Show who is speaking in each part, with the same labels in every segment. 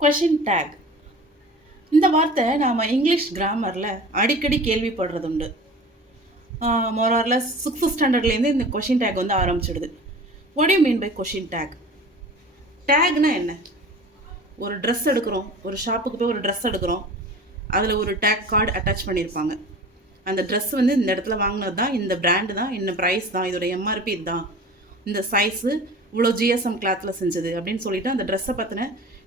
Speaker 1: Question tag இந்த வார்த்தை நாம் இங்கிலீஷ் கிராமரில் அடிக்கடி கேள்விப்படுறது உண்டு மோராரில் சிக்ஸ்த் ஸ்டாண்டர்ட்லேருந்து இந்த கொஷின் டேக் வந்து ஆரம்பிச்சிடுது. What you mean by question tag டேக்னா என்ன? ஒரு ட்ரெஸ் எடுக்கிறோம். ஒரு ஷாப்புக்கு போய் ஒரு ட்ரெஸ் எடுக்கிறோம். அதில் ஒரு டேக் கார்டு அட்டாச் பண்ணியிருப்பாங்க. அந்த ட்ரெஸ் வந்து இந்த இடத்துல வாங்கினது தான் இந்த பிராண்டு தான் இந்த ப்ரைஸ் தான் இதோட எம்ஆர்பி இதுதான் இந்த சைஸு இவ்வளோ ஜிஎஸ்எம் கிளாத்தில் செஞ்சது அப்படின்னு சொல்லிட்டு அந்த ட்ரெஸ்ஸை பற்றின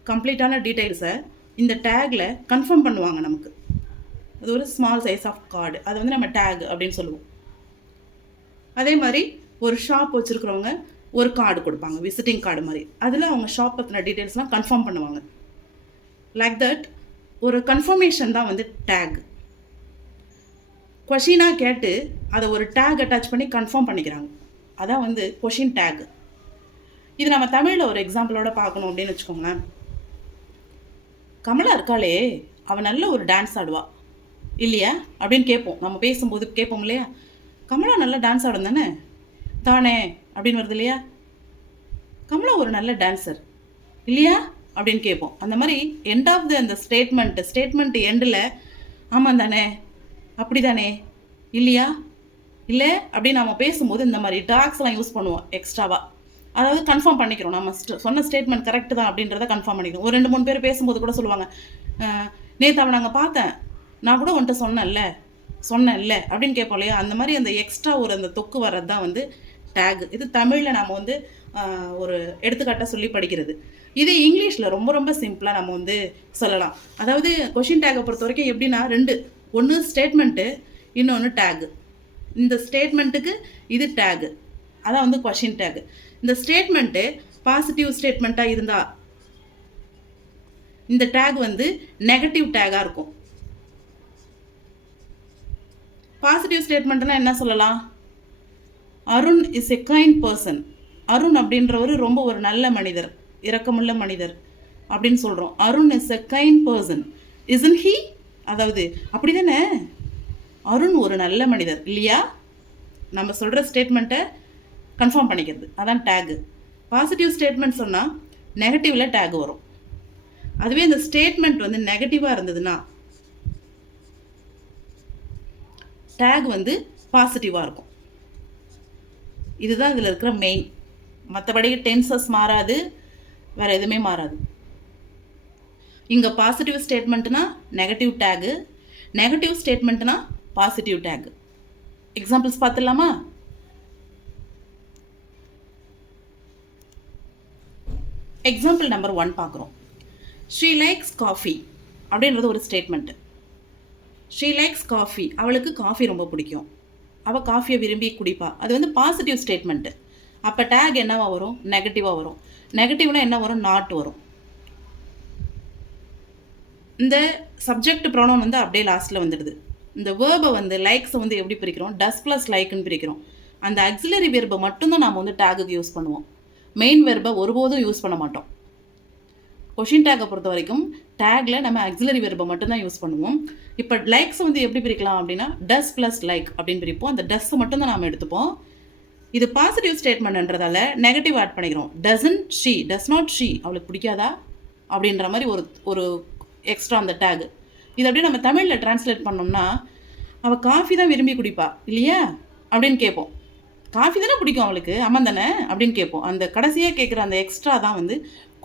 Speaker 1: கம்ப்ளீட்டான டீட்டெயில்ஸை இந்த டேக்கில் கன்ஃபார்ம் பண்ணுவாங்க நமக்கு. அது ஒரு ஸ்மால் சைஸ் ஆஃப் கார்டு. அதை வந்து நம்ம டேக் அப்படின்னு சொல்லுவோம். அதே மாதிரி ஒரு ஷாப் வச்சுருக்கிறவங்க ஒரு கார்டு கொடுப்பாங்க விசிட்டிங் கார்டு மாதிரி. அதில் அவங்க ஷாப் பற்றின டீட்டெயில்ஸ்லாம் கன்ஃபார்ம் பண்ணுவாங்க. லைக் தட் ஒரு கன்ஃபர்மேஷன் தான் வந்து டேக். கொஷினாக கேட்டு அதை ஒரு டேக் அட்டாச் பண்ணி கன்ஃபார்ம் பண்ணிக்கிறாங்க. அதான் வந்து கொஷின் டேக். இது நம்ம தமிழில் ஒரு எக்ஸாம்பிளோட பார்க்கணும் அப்படின்னு வச்சுக்கோங்களேன். கமலா இருக்காளே அவள் நல்ல ஒரு டான்ஸ் ஆடுவா. இல்லையா? அப்படின்னு கேட்போம். நம்ம பேசும்போது கேட்போம் இல்லையா? கமலா நல்லா டான்ஸ் ஆடும் தானே? தானே அப்படின்னு வருது இல்லையா? கமலா ஒரு நல்ல டான்சர் இல்லையா? அப்படின்னு கேட்போம். அந்த மாதிரி எண்ட் ஆஃப் த அந்த ஸ்டேட்மெண்ட் ஸ்டேட்மெண்ட் எண்டில் ஆமாம் தானே அப்படி தானே இல்லையா? இல்லை அப்படின்னு நம்ம பேசும்போது இந்த மாதிரி டாக்ஸ்லாம் யூஸ் பண்ணுவோம் எக்ஸ்ட்ராவாக அதாவது கன்ஃபார்ம் பண்ணிக்கிறோம். நம்ம சொன்ன ஸ்டேட்மெண்ட் கரெக்ட் தான் அப்படின்றத கன்ஃபார்ம் பண்ணிக்கிறோம். ஒரு ரெண்டு மூணு பேர் பேசும்போது கூட சொல்லுவாங்க நேற்று அவன் நாங்கள் பார்த்தேன். நான் கூட உன்கிட்ட சொன்னேன்ல. சொன்னேன்ல. அப்படின்னு கேட்போம் இல்லையா? அந்த மாதிரி அந்த எக்ஸ்ட்ரா ஒரு அந்த தொக்கு வர்றது தான் வந்து டேக் இது தமிழில் நம்ம வந்து ஒரு எடுத்துக்காட்டாக சொல்லி படிக்கிறது. இது இங்கிலீஷில் ரொம்ப ரொம்ப சிம்பிளாக நம்ம வந்து சொல்லலாம். அதாவது கொஷின் டேக்கை பொறுத்த வரைக்கும் எப்படின்னா ரெண்டு. ஒன்று ஸ்டேட்மெண்ட்டு இன்னொன்று டேகு இந்த ஸ்டேட்மெண்ட்டுக்கு இது டேகு அதான் வந்து கொஷின் டேக் இந்த ஸ்டேட்மெண்ட்டு பாசிட்டிவ் ஸ்டேட்மெண்ட்டாக இருந்தால் இந்த டேக் வந்து நெகட்டிவ் டேகாக இருக்கும். பாசிட்டிவ் ஸ்டேட்மெண்ட்னா என்ன சொல்லலாம்? Arun is a kind person Arun அப்படின்றவர் ரொம்ப ஒரு நல்ல மனிதர் இரக்கமுள்ள மனிதர் அப்படின்னு சொல்கிறோம் Arun is a kind person isn't he அதாவது அப்படி தானே அருண் ஒரு நல்ல மனிதர் இல்லையா? நம்ம சொல்கிற ஸ்டேட்மெண்ட்டை கன்ஃபார்ம் பண்ணிக்கிறது. அதான் டேகு பாசிட்டிவ் ஸ்டேட்மெண்ட் சொன்னால் நெகட்டிவில் டேக் வரும். அதுவே அந்த ஸ்டேட்மெண்ட் வந்து நெகட்டிவாக இருந்ததுன்னா டேக் வந்து பாசிட்டிவாக இருக்கும். இதுதான் இதில் இருக்கிற மெயின் மற்றபடி டென்சஸ் மாறாது வேறு எதுவுமே மாறாது. இங்கே பாசிட்டிவ் ஸ்டேட்மெண்ட்னா நெகட்டிவ் டேகு நெகட்டிவ் ஸ்டேட்மெண்ட்னா பாசிட்டிவ் டேக் எக்ஸாம்பிள்ஸ் பார்த்துடலாமா? எக்ஸாம்பிள் நம்பர் ஒன் பார்க்குறோம். ஷீ லைக்ஸ் காஃபி அப்படின்றது ஒரு ஸ்டேட்மெண்ட்டு ஷீ லைக்ஸ் காஃபி அவளுக்கு காஃபி ரொம்ப பிடிக்கும். அவள் காஃபியை விரும்பி குடிப்பா. அது வந்து பாசிட்டிவ் ஸ்டேட்மெண்ட்டு அப்போ டேக் என்னவா வரும்? நெகட்டிவாக வரும். நெகட்டிவ்னால் என்ன வரும்? நாட் வரும். இந்த சப்ஜெக்ட் ப்ரோனவுன் வந்து அப்படியே லாஸ்ட்டில் வந்துடுது. இந்த வேர்பை வந்து லைக்ஸை வந்து எப்படி பிரிக்கிறோம்? டஸ் ப்ளஸ் லைக்குன்னு பிரிக்கிறோம். அந்த அக்ஸிலரி வேர்பை மட்டும்தான் நாம் வந்து டேகுக்கு யூஸ் பண்ணுவோம். மெயின் வெர்பை ஒருபோதும் யூஸ் பண்ண மாட்டோம். கொஷின் டேக்கை பொறுத்த வரைக்கும் டேக்கில் நம்ம அக்ஸிலரி வெர்பை மட்டும்தான் யூஸ் பண்ணுவோம். இப்போ லைக்ஸ் வந்து எப்படி பிரிக்கலாம் அப்படின்னா டஸ் ப்ளஸ் லைக் அப்படின்னு பிரிப்போம். அந்த டஸ் மட்டும்தான் நாம் எடுத்துப்போம். இது பாசிட்டிவ் ஸ்டேட்மெண்ட்ன்றதால நெகட்டிவ் ஆட் பண்ணிக்கிறோம். Doesn't she does not she அவளுக்கு பிடிக்காதா? அப்படின்ற மாதிரி ஒரு ஒரு எக்ஸ்ட்ரா அந்த டேக் இது அப்படியே நம்ம தமிழில் டிரான்ஸ்லேட் பண்ணோம்னா அவள் காஃபி தான் விரும்பி குடிப்பா இல்லையா? அப்படின்னு கேட்போம். காஃபி தானே பிடிக்கும் அவளுக்கு? அம்மன் தானே? அப்படின்னு கேட்போம். அந்த கடைசியாக கேட்குற அந்த எக்ஸ்ட்ரா தான் வந்து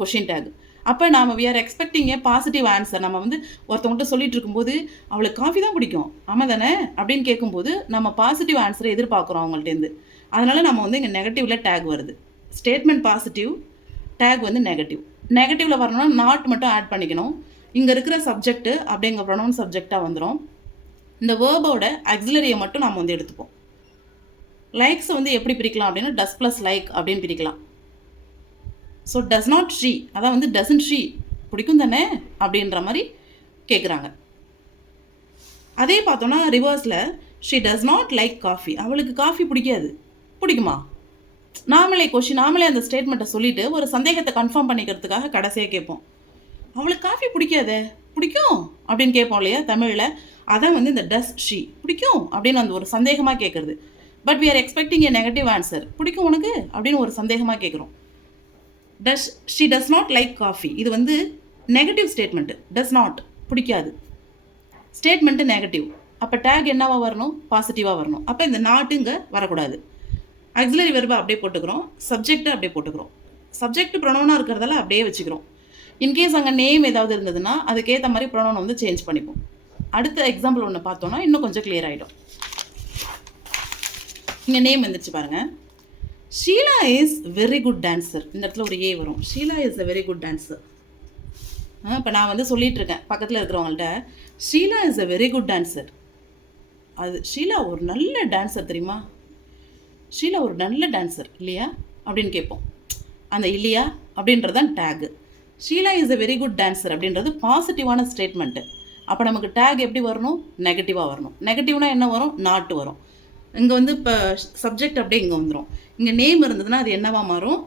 Speaker 1: கொஷின் டேக் அப்போ நாம் we are expecting a positive answer நம்ம வந்து ஒருத்தவங்கள்ட்ட சொல்லிட்டு இருக்கும்போது அவளுக்கு காஃபி தான் பிடிக்கும். ஆமாம் தானே? அப்படின்னு கேட்கும்போது நம்ம பாசிட்டிவ் ஆன்சரை எதிர்பார்க்குறோம் அவங்கள்ட்டேருந்து அதனால் நம்ம வந்து இங்கே நெகட்டிவில் டேக் வருது. ஸ்டேட்மெண்ட் பாசிட்டிவ் டேக் வந்து நெகட்டிவ் நெகட்டிவில் வரணும்னா நாட் மட்டும் ஆட் பண்ணிக்கணும். இங்கே இருக்கிற சப்ஜெக்ட்டு அப்படிங்கிற ப்ரொனவுன் சப்ஜெக்டாக வந்துடும் இந்த வேர்போட அக்ஸிலரியை மட்டும் நம்ம வந்து எடுத்துப்போம். லைக்ஸை வந்து எப்படி பிரிக்கலாம் அப்படின்னா டஸ் ப்ளஸ் லைக் அப்படின்னு பிரிக்கலாம். ஸோ டஸ் நாட் ஷீ அதான் வந்து டசன் ஷீ பிடிக்கும் தானே அப்படின்ற மாதிரி கேட்குறாங்க அதே பார்த்தோன்னா ரிவர்ஸில் she does not like coffee அவளுக்கு காஃபி பிடிக்காது. பிடிக்குமா? நாமளே கொஷின் நாமளே அந்த ஸ்டேட்மெண்ட்டை சொல்லிட்டு ஒரு சந்தேகத்தை கன்ஃபார்ம் பண்ணிக்கிறதுக்காக கடைசியாக கேட்போம். அவளுக்கு காஃபி பிடிக்காதே? பிடிக்கும் அப்படின்னு கேட்போம் இல்லையா தமிழில்? அதான் வந்து இந்த டஸ் ஷீ பிடிக்கும் அப்படின்னு அந்த ஒரு சந்தேகமாக கேட்குறது but we are expecting a negative answer பிடிக்கும் உனக்கு? அப்படின்னு ஒரு சந்தேகமாக கேட்குறோம் does she does not like coffee இது வந்து நெகட்டிவ் ஸ்டேட்மெண்ட்டு டஸ் நாட் பிடிக்காது. ஸ்டேட்மெண்ட்டு நெகட்டிவ் அப்போ டேக் என்னவாக வரணும்? பாசிட்டிவாக வரணும். அப்போ இந்த நாட்டு இங்கே வரக்கூடாது. ஆக்சிலரி வெர்பை அப்படியே போட்டுக்கிறோம். சப்ஜெக்டை அப்படியே போட்டுக்கிறோம். சப்ஜெக்ட் ப்ரொனோனாக இருக்கிறதால அப்படியே வச்சுக்கிறோம். இன்கேஸ் அங்கே நேம் ஏதாவது இருந்ததுன்னா அதுக்கேற்ற மாதிரி ப்ரொனோனை வந்து சேஞ்ச் பண்ணிப்போம். அடுத்த எக்ஸாம்பிள் ஒன்று பார்த்தோன்னா இன்னும் கொஞ்சம் கிளியர் ஆகிடும் இங்கே நேம் வந்துருச்சு பாருங்கள் Sheela is very good dancer இந்த இடத்துல ஒரு ஏ வரும். Sheela is a very good dancer இப்போ நான் வந்து சொல்லிகிட்டு இருக்கேன். பக்கத்தில் இருக்கிறவங்கள்ட்ட Sheela is a very good dancer அது ஷீலா ஒரு நல்ல டான்ஸர் தெரியுமா? ஷீலா ஒரு நல்ல டான்ஸர் இல்லையா? அப்படின்னு கேட்போம். அந்த இல்லையா? அப்படின்றது தான் tag Sheela is a very good dancer அப்படின்றது பாசிட்டிவான ஸ்டேட்மெண்ட்டு அப்போ நமக்கு டேக் எப்படி வரணும்? நெகட்டிவாக வரணும். நெகட்டிவ்னால் என்ன வரும்? நாட்டு வரும். இங்கே வந்து இப்போ சப்ஜெக்ட் அப்படியே இங்கே வந்துடும் இங்கே நேம் இருந்ததுன்னா அது என்னவா மாறும்?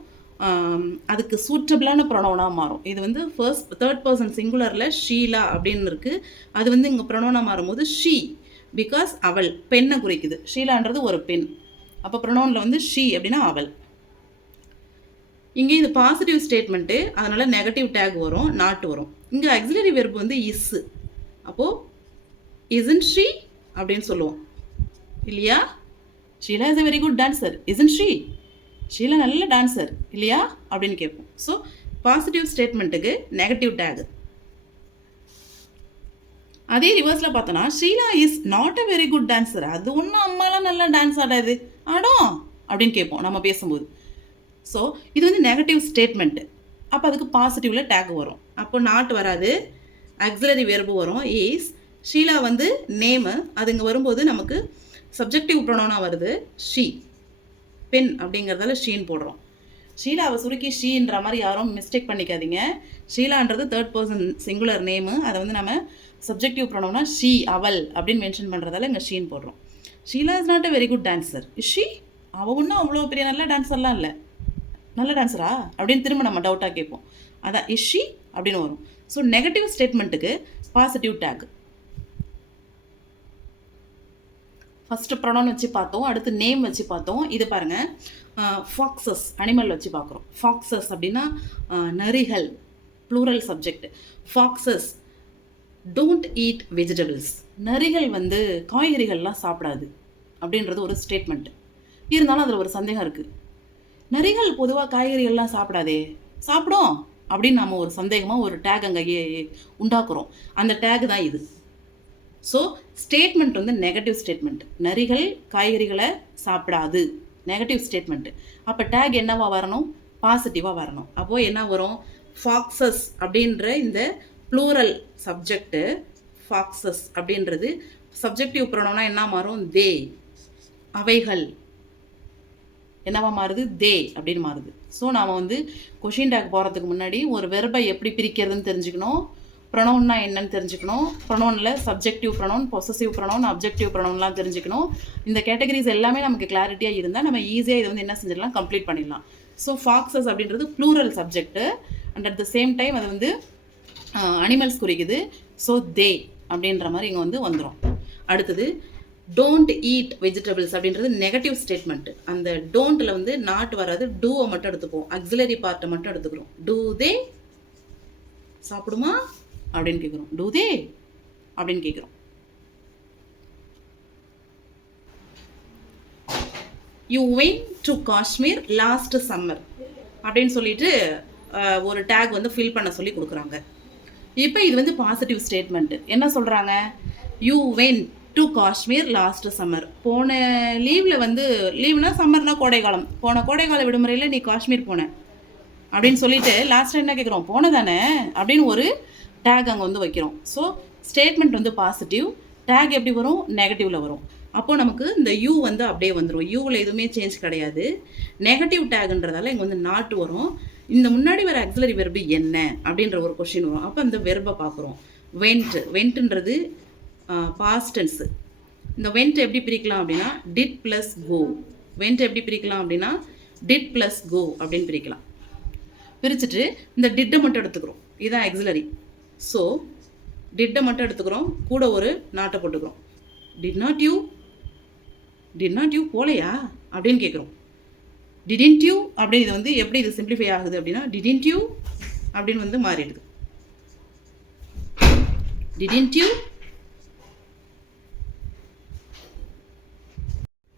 Speaker 1: அதுக்கு சூட்டபிளான ப்ரொனோனாக மாறும். இது வந்து ஃபர்ஸ்ட் தேர்ட் பர்சன் சிங்குலரில் ஷீலா அப்படின்னு இருக்குது அது வந்து இங்கே ப்ரொனோனாக மாறும்போது ஷீ பிகாஸ் அவள் பெண்ணை குறிக்குது. ஷீலான்றது ஒரு பெண். அப்போ ப்ரொனோனில் வந்து ஷீ அப்படின்னா அவள். இங்கே இது பாசிட்டிவ் ஸ்டேட்மெண்ட்டு அதனால் நெகட்டிவ் டேக் வரும் நாட்டு வரும். இங்கே அக்ஸிலரி வெர்பு வந்து இஸ் அப்போது இசன் ஷீ அப்படின்னு சொல்லுவோம். இல்லையா? Sheela is a very good dancer isn't she Sheela நல்ல டான்சர் இல்லையா? அப்படின்னு கேட்போம். ஸோ பாசிட்டிவ் ஸ்டேட்மெண்ட்டுக்கு நெகட்டிவ் டேகு அதே ரிவர்ஸில் பார்த்தோன்னா Sheela is not a very good dancer அது ஒன்றும் அம்மாலாம் நல்லா டான்ஸ் ஆடாது ஆடும் அப்படின்னு கேட்போம் நம்ம பேசும்போது. ஸோ இது வந்து நெகட்டிவ் ஸ்டேட்மெண்ட்டு அப்போ அதுக்கு பாசிட்டிவில் டேக் வரும். அப்போ நாட் வராது. அக்ஸலரி வெர்பு வரும். இஸ் ஷீலா வந்து நேமு அது இங்கே வரும்போது நமக்கு சப்ஜெக்டிவ் ப்ரொனவுனாக வருது ஷீ பெண் அப்படிங்கிறதால ஷீன் போடுறோம். ஷீலாவை சுருக்கி ஷீன்ற மாதிரி யாரும் மிஸ்டேக் பண்ணிக்காதீங்க. ஷீலான்றது தேர்ட் பர்சன் சிங்குலர் நேமு அதை வந்து நம்ம சப்ஜெக்டிவ் ப்ரொனவுனா ஷீ அவள் அப்படின்னு மென்ஷன் பண்ணுறதால இங்கே ஷீன் போடுறோம். Sheela is not a very good dancer she அவள் ஒன்றும் அவ்வளோ பெரிய நல்ல டான்ஸர்லாம் இல்லை. நல்ல டான்ஸரா அப்படின்னு திரும்ப நம்ம டவுட்டாக கேட்போம். அதான் இஷி அப்படின்னு வரும். ஸோ நெகட்டிவ் ஸ்டேட்மெண்ட்டுக்கு பாசிட்டிவ் டேக் ஃபஸ்ட்டு ப்ரொனவுன் வச்சு பார்த்தோம் அடுத்து நேம் வச்சு பார்த்தோம். இது பாருங்கள் ஃபாக்ஸஸ் அனிமல் வச்சு பார்க்குறோம். ஃபாக்ஸஸ் அப்படின்னா நரிகள் plural subject foxes don't eat vegetables நரிகள் வந்து காய்கறிகள்லாம் சாப்பிடாது அப்படின்றது ஒரு ஸ்டேட்மெண்ட் இருந்தாலும் அதில் ஒரு சந்தேகம் இருக்குது நரிகள் பொதுவாக காய்கறிகள்லாம் சாப்பிடாதே சாப்பிடும் அப்படின்னு நம்ம ஒரு சந்தேகமாக ஒரு டேக் அங்கே உண்டாக்குறோம். அந்த டேக் தான் இது. ஸோ ஸ்டேட்மெண்ட் வந்து நெகட்டிவ் ஸ்டேட்மெண்ட் நரிகள் காய்கறிகளை சாப்பிடாது. நெகட்டிவ் ஸ்டேட்மெண்ட்டு அப்போ டேக் என்னவா வரணும்? பாசிட்டிவாக வரணும். அப்போது என்ன வரும்? ஃபாக்ஸஸ் அப்படின்ற இந்த ப்ளூரல் சப்ஜெக்ட்டு ஃபாக்ஸஸ் அப்படின்றது சப்ஜெக்டிவ் ப்ரொனவுனா என்ன மாறும்? தே அவைகள். என்னவா மாறுது? தே அப்படின்னு மாறுது. ஸோ நாம் வந்து கொஷின் டேக் போகிறதுக்கு முன்னாடி ஒரு வெர்பை எப்படி பிரிக்கிறதுன்னு தெரிஞ்சுக்கணும். ப்ரொனவுன்னா என்னன்னு தெரிஞ்சுக்கணும். ப்ரொனவுனில் subjective pronoun possessive pronoun objective ப்ரொனவுன்லாம் தெரிஞ்சுக்கணும். இந்த கேட்டகரிஸ் எல்லாமே நமக்கு கிளாரிட்டியாக இருந்தால் நம்ம ஈஸியாக இதை வந்து என்ன செஞ்சிடலாம் கம்ப்ளீட் பண்ணிடலாம். ஸோ ஃபாக்ஸஸ் அப்படின்றது plural subject and at the same time அது வந்து அனிமல்ஸ் குறிக்குது. ஸோ தே அப்படின்ற மாதிரி இங்கே வந்து வந்துடும் அடுத்தது டோன்ட் ஈட் வெஜிடபிள்ஸ் அப்படின்றது நெகட்டிவ் ஸ்டேட்மெண்ட் அந்த டோன்ட்டில் வந்து நாட் வராது டூவை மட்டும் எடுத்துப்போம் அக்ஸிலரி பார்ட்டை மட்டும் எடுத்துக்கிறோம். டூ தே சாப்பிடுமா? அப்படின்னு கேட்குறோம் டூ தே? அப்படின்னு கேட்குறோம் you went to Kashmir last summer அப்படின்னு சொல்லிட்டு ஒரு டேக் வந்து ஃபில் பண்ண சொல்லி கொடுக்குறாங்க. இப்போ இது வந்து பாசிட்டிவ் ஸ்டேட்மெண்ட்டு என்ன சொல்கிறாங்க you went to Kashmir last summer போன லீவில் வந்து லீவ்னா சம்மர்னால் கோடைக்காலம் போன கோடைக்கால விடுமுறையில் நீ காஷ்மீர் போன. அப்படின்னு சொல்லிட்டு லாஸ்ட் என்ன கேட்குறோம் போன தானே அப்படின்னு ஒரு டேக் அங்கே வந்து வைக்கிறோம். ஸோ ஸ்டேட்மெண்ட் வந்து பாசிட்டிவ் டேக் எப்படி வரும்? நெகட்டிவில் வரும். அப்போது நமக்கு இந்த யூ வந்து அப்படியே வந்துடும் யூவில் எதுவுமே சேஞ்ச் கிடையாது. நெகட்டிவ் டேகுன்றதால இங்கே வந்து நாட்டு வரும். இந்த முன்னாடி வர ஆக்சிலரி வெர்பு என்ன? அப்படின்ற ஒரு கொஷின் வரும். அப்போ அந்த வெர்பை பார்க்குறோம். வெண்ட் வெண்ட்டுன்றது பாஸ்டன்ஸு இந்த வெண்ட் எப்படி பிரிக்கலாம் அப்படின்னா டிட் ப்ளஸ் கோ வெண்ட் எப்படி பிரிக்கலாம் அப்படின்னா டிட் ப்ளஸ் கோ அப்படின்னு பிரிக்கலாம். பிரிச்சுட்டு இந்த டிட்டை மட்டும் எடுத்துக்கிறோம். இதுதான் எக்ஸிலரி ஸோ டிட்டை மட்டும் எடுத்துக்கிறோம். கூட ஒரு நாட்டை போட்டுக்கிறோம். Did not you did not you போலையா? அப்படின்னு கேட்குறோம் டிடின்ட் யூ அப்படின்னு இது வந்து எப்படி இது சிம்பிளிஃபை ஆகுது அப்படின்னா டிடின்ட் யூ அப்படின்னு வந்து மாறிடுது. Didn't you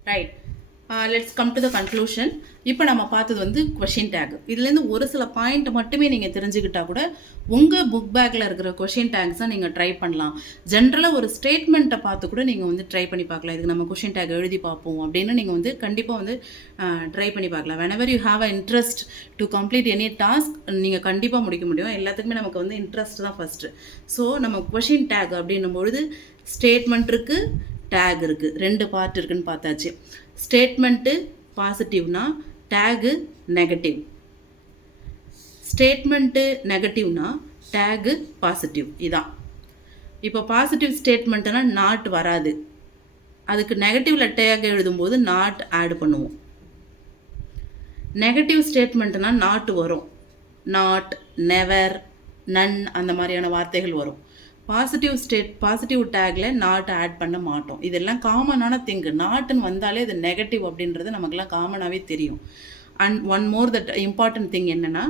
Speaker 1: right let's come to the conclusion இப்போ நம்ம பார்த்தது வந்து கொஷின் டேக் இதுலேருந்து ஒரு சில பாயிண்ட் மட்டுமே நீங்கள் தெரிஞ்சுக்கிட்டால் கூட உங்கள் புக் பேக்கில் இருக்கிற கொஷின் டேக்ஸாக நீங்கள் ட்ரை பண்ணலாம். ஜென்ரலாக ஒரு ஸ்டேட்மெண்ட்டை பார்த்து கூட நீங்கள் வந்து ட்ரை பண்ணி பார்க்கலாம். இதுக்கு நம்ம கொஷின் டேக் எழுதி பார்ப்போம் அப்படின்னு நீங்கள் வந்து கண்டிப்பாக வந்து ட்ரை பண்ணி பார்க்கலாம். Whenever you have a interest to complete any task நீங்கள் கண்டிப்பாக முடிக்க முடியும். எல்லாத்துக்குமே நமக்கு வந்து இன்ட்ரெஸ்ட் தான் ஃபஸ்ட்டு ஸோ நம்ம கொஷின் டேக் அப்படின்னும் பொழுது ஸ்டேட்மெண்ட் இருக்குது டேக் இருக்குது ரெண்டு பார்ட் இருக்குன்னு பார்த்தாச்சு. ஸ்டேட்மெண்ட்டு பாசிட்டிவ்னா டேகு நெகட்டிவ். ஸ்டேட்மெண்ட்டு நெகட்டிவ்னா டேகு பாசிட்டிவ். இதான். இப்போ பாசிட்டிவ் ஸ்டேட்மெண்ட்டுனா நாட் வராது. அதுக்கு நெகட்டிவில் டேக் எழுதும்போது நாட் ஆட் பண்ணுவோம். நெகட்டிவ் ஸ்டேட்மெண்ட்னா நாட் வரும். நாட் நெவர் நன் அந்த மாதிரியான வார்த்தைகள் வரும். பாசிட்டிவ் ஸ்டேட் பாசிட்டிவ் டேக்கில் நாட் ஆட் பண்ண மாட்டோம். இதெல்லாம் காமனான திங்கு நாட்டுன்னு வந்தாலே இது நெகட்டிவ் அப்படின்றது நமக்கெல்லாம் காமனாகவே தெரியும். And one more that important thing என்னென்னா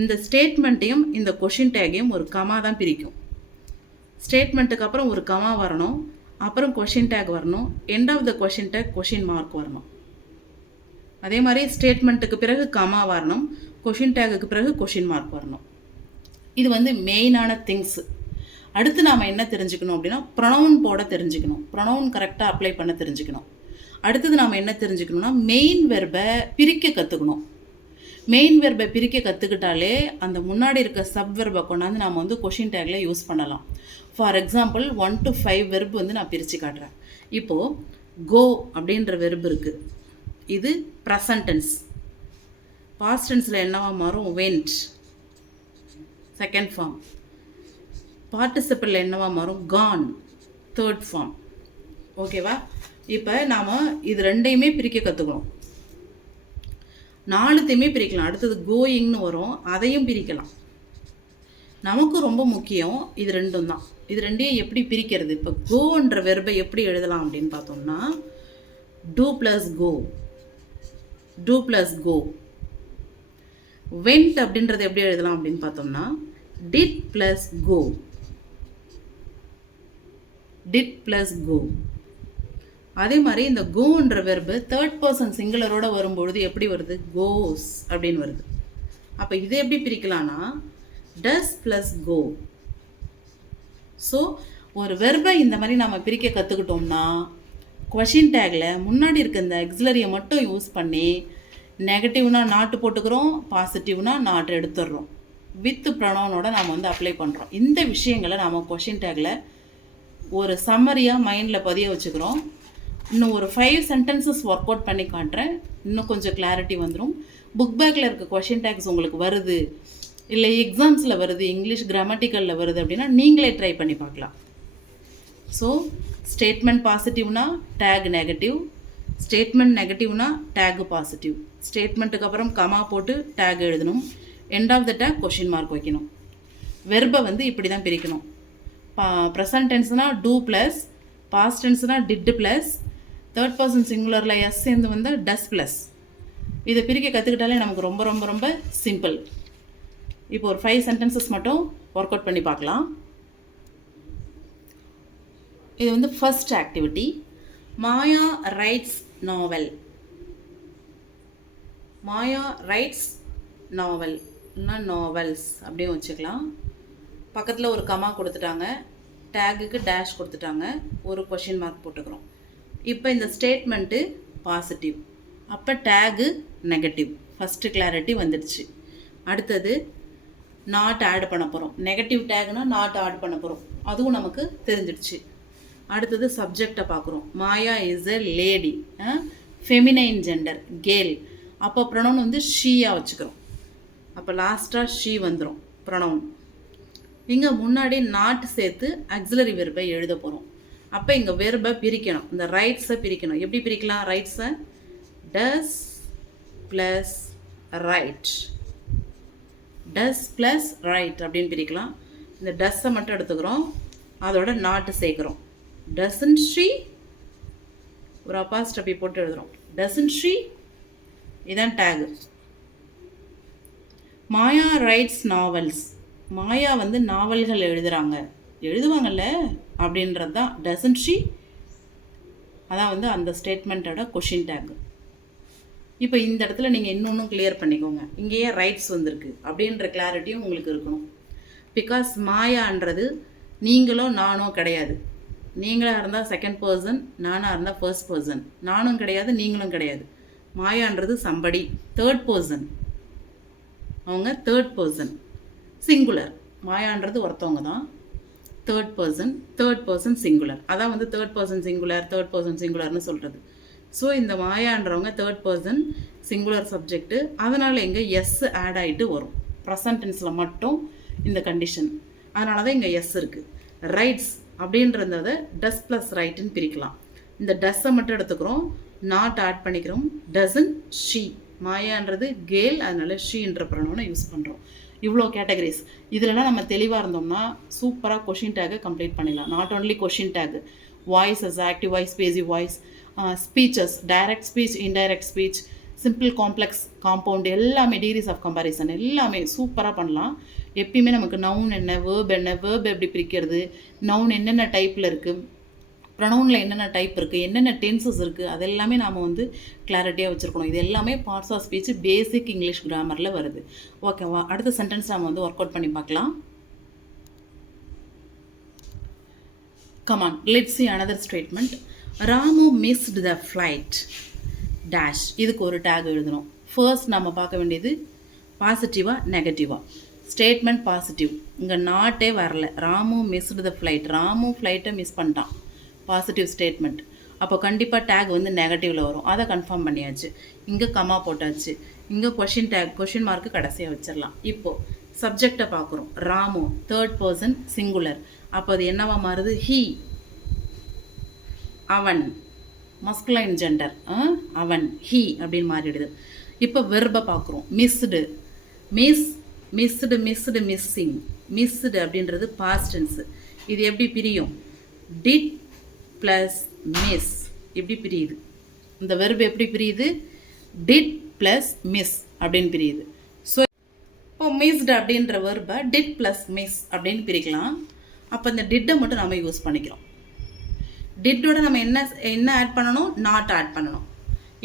Speaker 1: இந்த ஸ்டேட்மெண்ட்டையும் இந்த கொஷின் டேக்கையும் ஒரு கமா தான் பிரிக்கும். ஸ்டேட்மெண்ட்டுக்கு அப்புறம் ஒரு கமா வரணும். அப்புறம் கொஷின் டேக் வரணும். End of the question tag question mark வரணும். அதே மாதிரி ஸ்டேட்மெண்ட்டுக்கு பிறகு கமா வரணும். கொஷின் டேக்குக்கு பிறகு கொஷின் மார்க் வரணும். இது வந்து மெயினான திங்ஸ் அடுத்து நாம் என்ன தெரிஞ்சுக்கணும் அப்படின்னா ப்ரொனவுன் போட தெரிஞ்சுக்கணும். ப்ரொனவுன் கரெக்டாக அப்ளை பண்ண தெரிஞ்சுக்கணும். அடுத்தது நாம் என்ன தெரிஞ்சுக்கணும்னா மெயின் வெர்பை பிரிக்க கற்றுக்கணும் மெயின் வெர்பை பிரிக்க கற்றுக்கிட்டாலே அந்த முன்னாடி இருக்க சப் வெர்பை கொண்டாந்து நாம் வந்து கொஷின் டேக்கில் யூஸ் பண்ணலாம். For example one to five verb வந்து நான் பிரித்து காட்டுறேன். இப்போது கோ அப்படின்ற வெர்பு இருக்குது இது ப்ரசன்டென்ஸ் பாஸ்டென்ஸில் என்னவா மாறும்? வென்ட் செகண்ட் ஃபார்ம் பார்ட்டிசிபிள் என்னவா மாறும்? கான் தேர்ட் ஃபார்ம் ஓகேவா? இப்போ நாம் இது ரெண்டையுமே பிரிக்க கற்றுக்கணும் நாலுத்தையுமே பிரிக்கலாம். அடுத்தது கோயிங்னு வரும். அதையும் பிரிக்கலாம். நமக்கு ரொம்ப முக்கியம் இது ரெண்டும் தான். இது ரெண்டையும் எப்படி பிரிக்கிறது? இப்போ கோன்ற வெர்பை எப்படி எழுதலாம் அப்படின்னு பார்த்தோம்னா do plus go do plus go went அப்படின்றது எப்படி எழுதலாம் அப்படின்னு பார்த்தோம்னா did plus go did plus go அதே மாதிரி இந்த கோன்ற வெர்பு தேர்ட் பர்சன் சிங்குலரோட வரும்பொழுது எப்படி வருது? கோஸ் அப்படின்னு வருது. அப்போ இதை எப்படி பிரிக்கலாம்னா டஸ் ப்ளஸ் கோ ஸோ ஒரு வெர்பை இந்த மாதிரி நம்ம பிரிக்க கற்றுக்கிட்டோம்னா கொஷின் டேக்கில் முன்னாடி இருக்க இந்த எக்ஸிலரியை மட்டும் யூஸ் பண்ணி நெகட்டிவ்னா நாட்டு போட்டுக்கிறோம் பாசிட்டிவ்னா நாட்டு எடுத்துடுறோம். வித் ப்ரொனவுனோட நாம் வந்து அப்ளை பண்ணுறோம் இந்த விஷயங்களை நாம் கொஷின் டேக்கில் ஒரு சம்மரியாக மைண்டில் பதிய வச்சுக்கிறோம். இன்னும் ஒரு ஃபைவ் சென்டென்சஸ் ஒர்க் அவுட் பண்ணி காட்டுறேன். இன்னும் கொஞ்சம் கிளாரிட்டி வந்துடும் புக் பேக்கில் இருக்க கொஷின் டேக்ஸ் உங்களுக்கு வருது. இல்லை எக்ஸாம்ஸில் வருது இங்கிலீஷ் கிராமட்டிக்கலில் வருது அப்படின்னா நீங்களே ட்ரை பண்ணி பார்க்கலாம். ஸோ ஸ்டேட்மெண்ட் பாசிட்டிவ்னா டேக் நெகட்டிவ் ஸ்டேட்மெண்ட் நெகட்டிவ்னா டேக் பாசிட்டிவ் ஸ்டேட்மெண்ட்டுக்கு அப்புறம் கமா போட்டு டேக் எழுதணும். End of the tag question mark வைக்கணும். வெர்பை வந்து இப்படி தான் பிரிக்கணும். பா ப்ரெசன்ட் டென்ஸ்னால் டூ ப்ளஸ் பாஸ்ட் டென்ஸ்னால் டிட்டு ப்ளஸ் தேர்ட் பர்சன் சிங்குலரில் எஸ் சேர்ந்து வந்து டஸ் ப்ளஸ் இதை பிரிக்க கற்றுக்கிட்டாலே நமக்கு ரொம்ப ரொம்ப ரொம்ப சிம்பிள் இப்போ ஒரு ஃபைவ் சென்டென்சஸ் மட்டும் ஒர்க் அவுட் பண்ணி பார்க்கலாம். இது வந்து first activity Maya writes novel Maya writes novel இல்லைன்னா நாவல்ஸ் அப்படியும் வச்சுக்கலாம். பக்கத்தில் ஒரு கமா கொடுத்துட்டாங்க. டேகுக்கு டேஷ் கொடுத்துட்டாங்க. ஒரு கொஷின் மார்க் போட்டுக்கிறோம். இப்போ இந்த ஸ்டேட்மெண்ட்டு பாசிட்டிவ் அப்போ டேகு நெகட்டிவ் ஃபஸ்ட்டு கிளாரிட்டி வந்துடுச்சு. அடுத்தது நாட் ஆட் பண்ண போகிறோம் நெகட்டிவ் டேக்னா நாட் ஆட் பண்ண போகிறோம் அதுவும் நமக்கு தெரிஞ்சிடுச்சு. அடுத்தது சப்ஜெக்டை பார்க்குறோம். Maya is a lady feminine gender girl அப்போ ப்ரொனவுன் வந்து ஷீயாக வச்சுக்கிறோம். அப்போ லாஸ்ட்டாக ஷீ வந்துடும் ப்ரொனவுன் இங்கே முன்னாடி நாட் சேர்த்து அக்ஸிலரி வெர்பை எழுத போகிறோம் அப்போ இங்கே வெர்பை பிரிக்கணும். இந்த ரைட்ஸை பிரிக்கணும். எப்படி பிரிக்கலாம்? ரைட்ஸை does plus write does plus write அப்படின்னு பிரிக்கலாம். இந்த டஸ்ஸை மட்டும் எடுத்துக்கிறோம். அதோட நாட்டு சேர்க்குறோம். டசன் ஸ்ரீ ஒரு அப்பாஸ்டபி போட்டு எழுதுகிறோம் டசன் ஸ்ரீ இதான் tag Maya writes novels Maya வந்து நாவல்கள் எழுதுகிறாங்க எழுதுவாங்கல்ல? அப்படின்றது தான் டசன்ட் ஷி அதான் வந்து அந்த ஸ்டேட்மெண்ட்டோட கொஷின் டேங்கு இப்போ இந்த இடத்துல நீங்கள் இன்னொன்றும் கிளியர் பண்ணிக்கோங்க. இங்கேயே ரைட்ஸ் வந்திருக்கு. அப்படின்ற கிளாரிட்டியும் உங்களுக்கு இருக்கணும். பிகாஸ் மாயான்றது நீங்களோ நானோ கிடையாது. நீங்களாக இருந்தால் செகண்ட் பர்சன் நானாக இருந்தால் ஃபர்ஸ்ட் பர்சன் நானும் கிடையாது நீங்களும் கிடையாது. மாயான்றது சம்படி தேர்ட் பர்சன் அவங்க தேர்ட் பர்சன் சிங்குலர் மாயான்றது ஒருத்தவங்க தான். Third person third person singular அதான் வந்து third person singular third person சிங்குலர்னு சொல்கிறது ஸோ இந்த மாயான்றவங்க தேர்ட் பர்சன் சிங்குலர் சப்ஜெக்ட்டு அதனால் எங்கே எஸ் ஆட் ஆகிட்டு வரும். ப்ரெசன்ட் டென்ஸில் மட்டும் இந்த கண்டிஷன் அதனால தான் இங்கே எஸ் இருக்குது ரைட்ஸ் அப்படின்றத டஸ் ப்ளஸ் ரைட்டுன்னு பிரிக்கலாம். இந்த டஸ்ஸை மட்டும் எடுத்துக்கிறோம். நாட் ஆட் பண்ணிக்கிறோம். டசன் ஷீ மாயான்றது கேல் அதனால ஷீன்ற ப்ரொனவுனை யூஸ் பண்ணுறோம் இவ்வளோ கேட்டகரிஸ் இதிலலாம் நம்ம தெளிவாக இருந்தோம்னா சூப்பராக கொஷின் டேக்கை கம்ப்ளீட் பண்ணிடலாம். Not only question tag voices active voice passive voice speeches direct speech indirect speech simple complex compound எல்லாமே டிகிரிஸ் ஆஃப் கம்பாரிசன் எல்லாமே சூப்பராக பண்ணலாம். எப்பயுமே நமக்கு நவுன் என்ன வேர்ப் என்ன வேர்ப் எப்படி பிரிக்கிறது நவுன் என்னென்ன டைப்பில் இருக்குது ப்ரனவுனில் என்னென்ன டைப் இருக்குது என்னென்ன டென்சஸ் இருக்குது அதெல்லாமே நாம் வந்து கிளாரிட்டியாக வச்சுருக்கணும். இது எல்லாமே parts of speech basic English கிராமரில் வருது. ஓகேவா அடுத்த சென்டென்ஸ் நாம் வந்து ஒர்க் அவுட் பண்ணி பார்க்கலாம். Come on let see another statement Ramu missed the flight dash இதுக்கு ஒரு டேக் எழுதணும். ஃபர்ஸ்ட் நம்ம பார்க்க வேண்டியது பாசிட்டிவாக நெகட்டிவாக ஸ்டேட்மெண்ட் பாசிட்டிவ் இங்கே நாட்டே வரல. Ramu missed the flight Ramu ஃப்ளைட்டை மிஸ் பண்ணிட்டான். பாசிட்டிவ் ஸ்டேட்மெண்ட் அப்போ கண்டிப்பாக டேக் வந்து நெகட்டிவில் வரும். அதை கன்ஃபார்ம் பண்ணியாச்சு. இங்கே கமா போட்டாச்சு. இங்கே கொஷின் டேக் கொஷின் மார்க்கு கடைசியாக வச்சிடலாம் இப்போது சப்ஜெக்டை பார்க்குறோம் ராமு தேர்ட் பர்சன் சிங்குலர் அப்போ அது என்னவா மாறுது? ஹீ அவன். மஸ்குலைன் ஜெண்டர் அவன். ஹீ அப்படின்னு மாறிடுது. இப்போ வெர்பை பார்க்குறோம் missed miss missed missed missing missed அப்படின்றது பாஸ்டன்ஸு இது எப்படி பிரியும்? டிட் ப்ளஸ் மிஸ் இப்படி பிரியுது? இந்த வெர்பு எப்படி பிரியுது? டிட் ப்ளஸ் மிஸ் அப்படின்னு பிரியுது. ஸோ இப்போ மிஸ்டு அப்படின்ற வெர்பை டிட் ப்ளஸ் மிஸ் அப்படின்னு பிரிக்கலாம். அப்போ இந்த டிட்டை மட்டும் நம்ம யூஸ் பண்ணிக்கிறோம். டிட்டோட நம்ம என்ன என்ன ஆட் பண்ணணும்? நாட் ஆட் பண்ணணும்.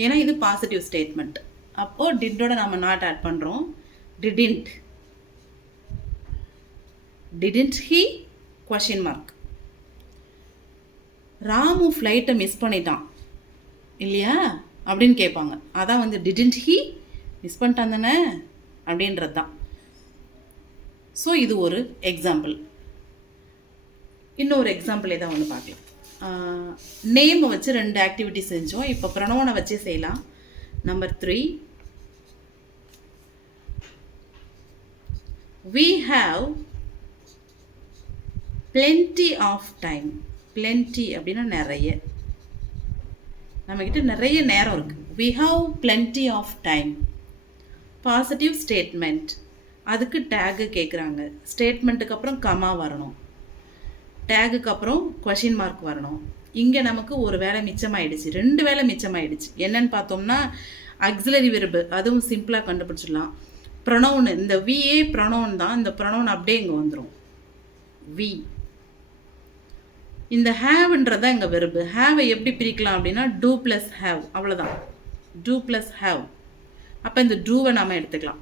Speaker 1: ஏன்னா இது பாசிட்டிவ் ஸ்டேட்மெண்ட் அப்போது டிட்டோட நம்ம நாட் ஆட் பண்ணுறோம் didn't didn't he question mark Ramu ஃப்ளைட்டை மிஸ் பண்ணிட்டான். இல்லையா? அப்படின்னு கேட்பாங்க. அதான் வந்து டிடன்ட் ஹீ மிஸ் பண்ணிட்டான் தானே? அப்படின்றது தான் ஸோ இது ஒரு எக்ஸாம்பிள் இன்னொரு எக்ஸாம்பிள் ஏதாவது ஒன்று பார்க்கலாம். நேமை வச்சு ரெண்டு ஆக்டிவிட்டி செஞ்சோம். இப்போ ப்ரணவனை வச்சே செய்யலாம். Number three we have plenty of time. Plenty அப்படின்னா நிறைய. நம்மக்கிட்ட நிறைய நேரம் இருக்குது we have plenty of time positive statement அதுக்கு டேகு கேட்குறாங்க ஸ்டேட்மெண்ட்டுக்கு அப்புறம் கமா வரணும். டேகுக்கு அப்புறம் கொஷின் மார்க் வரணும். இங்கே நமக்கு ஒரு வேலை மிச்சமாயிடுச்சு. ரெண்டு வேலை மிச்சமாயிடுச்சு. என்னன்னு பார்த்தோம்னா அக்ஸிலரி வெர்பு அதுவும் சிம்பிளாக கண்டுபிடிச்சிடலாம். ப்ரொனவுன் இந்த விஏ ப்ரொனவுன் தான். இந்த ப்ரொனவுன் அப்படியே இங்கே வந்துடும் வி இந்த ஹேவ்ன்றதான் இங்கே வெறுப்பு ஹேவை எப்படி பிரிக்கலாம் அப்படின்னா டூ ப்ளஸ் ஹேவ் அவ்வளோதான் டூ ப்ளஸ் ஹேவ் அப்போ இந்த டூவை நாம் எடுத்துக்கலாம்.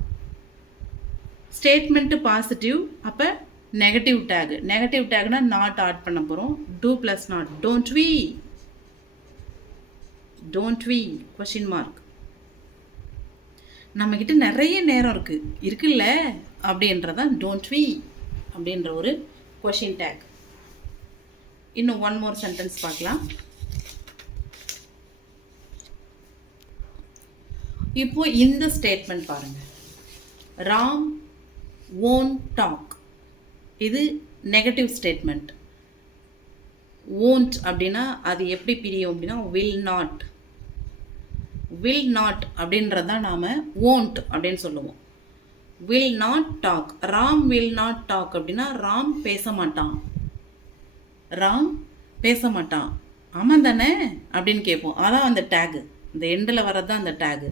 Speaker 1: ஸ்டேட்மெண்ட்டு பாசிட்டிவ் அப்போ நெகட்டிவ் டேக் நெகட்டிவ் டேக்னா நாட் ஆட் பண்ண போகிறோம் do plus not don't we don't we question mark நம்மக்கிட்ட நிறைய நேரம் இருக்குது இருக்குல்ல? அப்படின்றதான் டோன்ட் வி அப்படின்ற ஒரு கொஷின் டேக் இன்னும் ஒன் மோர் சென்டென்ஸ் பார்க்கலாம். இப்போ இந்த ஸ்டேட்மெண்ட் பாருங்க. ராம் ஓன் டாக் இது நெகட்டிவ் ஸ்டேட்மெண்ட் ஓன்ட் அப்படின்னா அது எப்படி பிரியும் அப்படின்னா வில் நாட் வில் நாட் அப்படின்றது தான் நாம் ஓன்ட் அப்படின்னு சொல்லுவோம். Will not talk Ram will not talk அப்படின்னா ராம் பேச மாட்டான். ராம் பேச மாட்டான் ஆமாம் தானே? அப்படின்னு கேட்போம். அதான் அந்த டேகு இந்த எண்டில் வர்றது தான் அந்த டேகு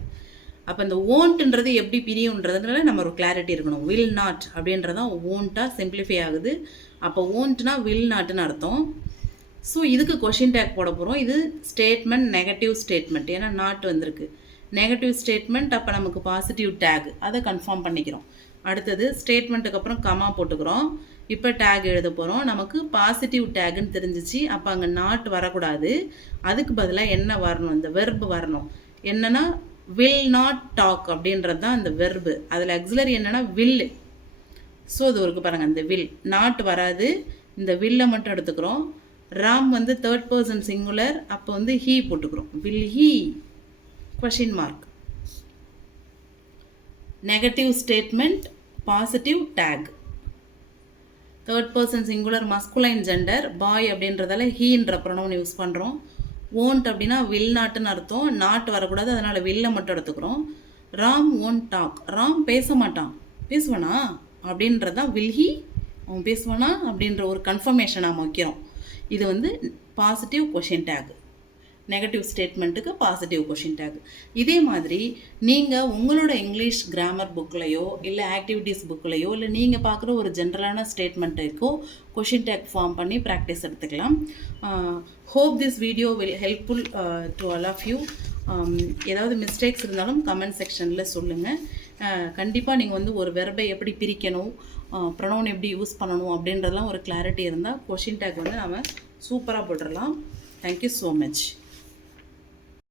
Speaker 1: அப்போ இந்த ஓன்ட்ன்றது எப்படி பிரியுன்றதுனால நம்ம ஒரு கிளாரிட்டி இருக்கணும். வில் நாட் அப்படின்றதான் ஓன்ட்டாக சிம்பிளிஃபை ஆகுது. அப்போ ஓன்ட்னா வில் நாட்டுன்னு அர்த்தம். ஸோ இதுக்கு கொஷின் டேக் போட போகிறோம் இது ஸ்டேட்மெண்ட் நெகட்டிவ் ஸ்டேட்மெண்ட் ஏன்னா நாட் வந்திருக்கு. நெகட்டிவ் ஸ்டேட்மெண்ட் அப்போ நமக்கு பாசிட்டிவ் டேக் அதை கன்ஃபார்ம் பண்ணிக்கிறோம். அடுத்தது ஸ்டேட்மெண்ட்டுக்கு அப்புறம் கமா போட்டுக்கிறோம். இப்போ டேக் எழுத போகிறோம் நமக்கு பாசிட்டிவ் டேக்குன்னு தெரிஞ்சிச்சு. அப்போ அங்கே நாட் வரக்கூடாது. அதுக்கு பதிலாக என்ன வரணும்? இந்த வெர்பு வரணும். என்னென்னா வில் நாட் டாக் அப்படின்றது தான் அந்த வெர்பு அதில் அக்ஸிலரி என்னென்னா வில் ஸோ இது இருக்குது பாருங்கள் அந்த வில் நாட் வராது. இந்த வில்லை மட்டும் எடுத்துக்கிறோம். ராம் வந்து தேர்ட் பர்சன் சிங்குலர் அப்போ வந்து ஹீ போட்டுக்கிறோம். Will he question mark negative statement positive tag third person singular masculine gender boy அப்படின்றதால ஹீன்ற ப்ரொனவுன் யூஸ் பண்ணுறோம் ஓன்ட் அப்படின்னா வில் நாட்டுன்னு அர்த்தம். நாட் வரக்கூடாது. அதனால் வில்லை மட்டும் எடுத்துக்கிறோம். ராம் ஓன்ட் டாக் ராம் பேச மாட்டான். பேசுவானா? அப்படின்றதான் வில் ஹி அவன் பேசுவானா? அப்படின்ற ஒரு கன்ஃபர்மேஷன் நாம் வைக்கிறோம். இது வந்து பாசிட்டிவ் கொஷின் டேக் நெகட்டிவ் ஸ்டேட்மெண்ட்டுக்கு பாசிட்டிவ் கொஷின் டேக் இதே மாதிரி நீங்கள் உங்களோட இங்கிலீஷ் கிராமர் புக்லையோ இல்லை ஆக்டிவிட்டீஸ் புக்லையோ இல்லை நீங்கள் பார்க்குற ஒரு ஜென்ரலான ஸ்டேட்மெண்ட்டுக்கோ கொஷின் டேக் ஃபார்ம் பண்ணி ப்ராக்டிஸ் எடுத்துக்கலாம். Hope this video will helpful to all of you ஏதாவது மிஸ்டேக்ஸ் இருந்தாலும் கமெண்ட் செக்ஷனில் சொல்லுங்கள் கண்டிப்பாக நீங்கள் வந்து ஒரு வெர்பை எப்படி பிரிக்கணும் ப்ரொனவுன் எப்படி யூஸ் பண்ணணும் அப்படின்றதெல்லாம் ஒரு கிளாரிட்டி இருந்தால் கொஷின் டேக் வந்து நம்ம சூப்பராக போட்டுடலாம். Thank you so much